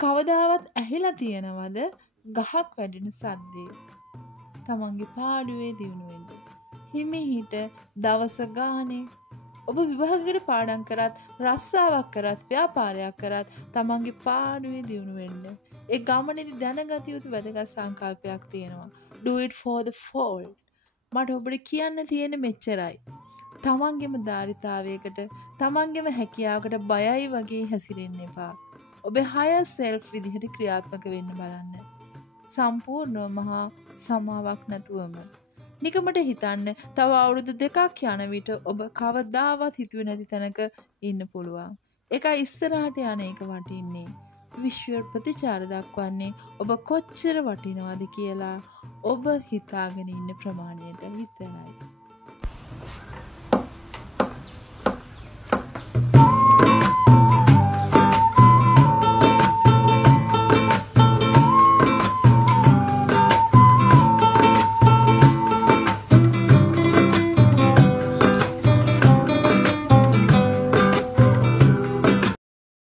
කවදාවත් ඇහිලා තියෙනවද ගහක් වැඩෙන සද්දේ? තමන්ගේ පාඩුවේ දියුණු වෙන්න. හිමිහිට දවස ගානේ ඔබ විභාගයකට පාඩම් කරත්, රස්සාවක් කරත්, ව්‍යාපාරයක් කරත් තමන්ගේ පාඩුවේ දියුණු වෙන්න. ඒ ගමනේදී දැනගත යුතු වැදගත් සංකල්පයක් තියෙනවා. Do it for the fall. මට ඔබට කියන්න තියෙන්නේ මෙච්චරයි. තමන්ගේම ධාරිතාවයකට, තමන්ගේම හැකියාවකට බයයි වගේ හැසිරෙන්න එපා. ඔබේ higher self විදිහට ක්‍රියාත්මක වෙන්න බලන්න. සම්පූර්ණව මහා සමාවක් නැතුවම. නිකමට හිතන්න තව අවුරුදු 2ක් යන විට ඔබ කවදාවත් හිතුවේ නැති තැනක ඉන්න පුළුවන්. ඒකයි ඉස්සරහට යන එක වටින්නේ. විශ්ව ප්‍රතිචාර දක්වන්නේ ඔබ කොච්චර වටිනවද කියලා ඔබ හිතාගෙන ඉන්න ප්‍රමාණයට විතරයි.